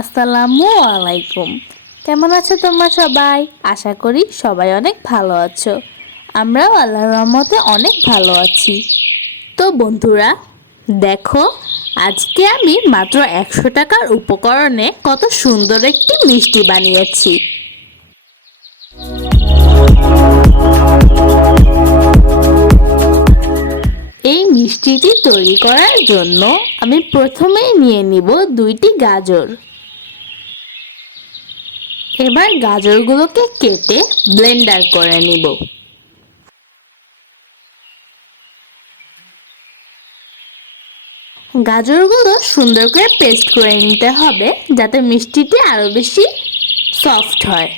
আসসালামু আলাইকুম। কেমন আছো তোমরা সবাই? আশা করি সবাই অনেক ভালো আছো। আমরাও আল্লাহর রহমতে অনেক ভালো আছি। তো বন্ধুরা, দেখো, আজকে আমি মাত্র 100 টাকার উপকরণে কত সুন্দর একটি মিষ্টি বানিয়েছি। এই মিষ্টিটি তৈরি করার জন্য আমি প্রথমেই নিয়ে নিব 2টি গাজর। এবার গাজরগুলোকে কেটে ব্লেন্ডার করে নিব। গাজরগুলো সুন্দর করে পেস্ট করে নিতে হবে, যাতে মিষ্টিটি আরো বেশি সফট হয়।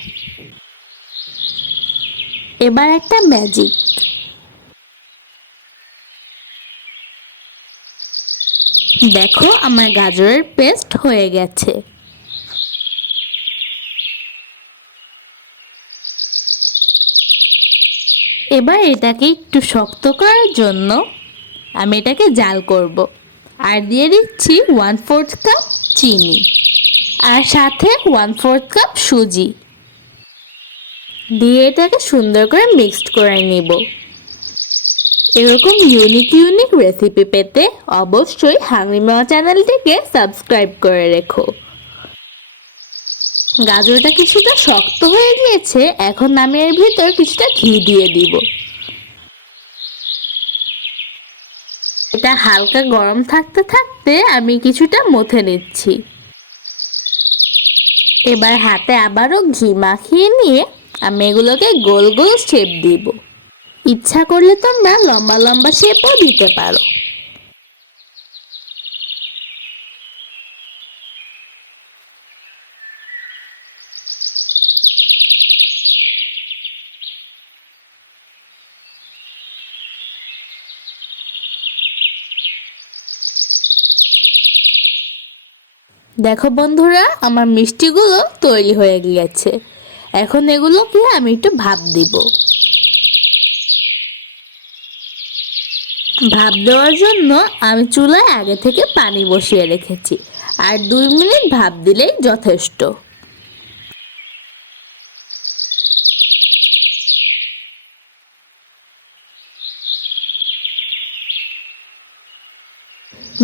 এবার একটা ম্যাজিক, দেখো আমার গাজরের পেস্ট হয়ে গেছে। এবার এটাকে একটু শক্ত করার জন্য আমি এটাকে জাল করব, আর দিয়ে দিচ্ছি 1/4 কাপ চিনি, আর সাথে 1/4 কাপ সুজি দিয়ে এটাকে সুন্দর করে মিক্সড করে নিব। এরকম ইউনিক রেসিপি পেতে অবশ্যই হাংরি মামা চ্যানেলটিকে সাবস্ক্রাইব করে রেখো। গাজরটা কিছুটা শক্ত হয়ে গিয়েছে, এখন আমি এর ভিতর কিছুটা ঘি দিয়ে দিব। এটা হালকা গরম থাকতে থাকতে আমি কিছুটা মথে নিচ্ছি। এবার হাতে আবারও ঘি মাখিয়ে নিয়ে আমি এগুলোকে গোল গোল শেপ দিব। ইচ্ছা করলে তোমরা লম্বা লম্বা শেপও দিতে পারো। দেখো বন্ধুরা, আমার মিষ্টিগুলো তৈরি হয়ে গিয়েছে। এখন এগুলোকে আমি একটু ভাপ দিব। ভাপ দেওয়ার জন্য আমি চুলায় আগে থেকে পানি বসিয়ে রেখেছি, আর 2 মিনিট ভাপ দিলেই যথেষ্ট।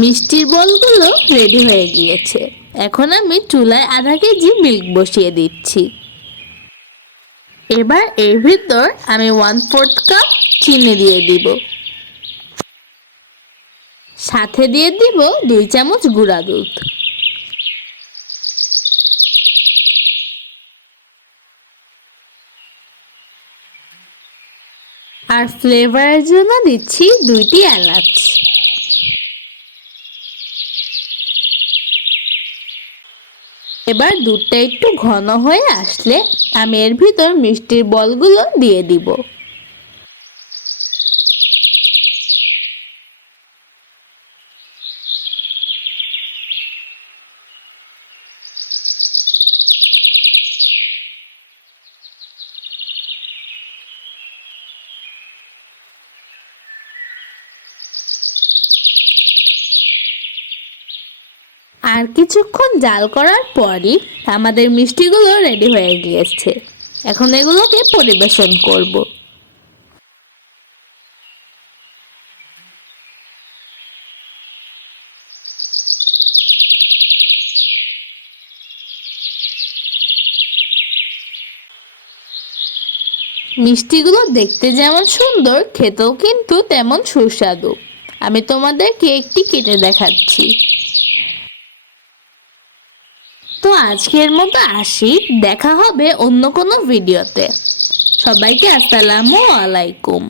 মিষ্টির বলগুলো রেডি হয়ে গিয়েছে। এখন আমি চুলায় আধা কেজি মিল্ক বসিয়ে দিচ্ছি। এবার এর ভিতর আমি 1/4 কাপ চিনি দিয়ে দিব, সাথে দিয়ে দিব 2 চামচ গুঁড়া দুধ। আর ফ্লেভারের জন্য দিচ্ছি 2টি এলাচ। এবার দুধটা একটু ঘন হয়ে আসলে আমি এর ভিতর মিষ্টির বলগুলো দিয়ে দিব। আর কিছুক্ষণ জাল করার পরই আমাদের মিষ্টিগুলো রেডি হয়ে গিয়েছে। এখন এগুলোকে পরিবেশন করব। মিষ্টিগুলো দেখতে যেমন সুন্দর, খেতেও কিন্তু তেমন সুস্বাদু। আমি তোমাদেরকে একটি কেটে দেখাচ্ছি। তো আজকের মতো আসি, দেখা হবে অন্য কোনো ভিডিওতে। সবাইকে আসসালামু আলাইকুম।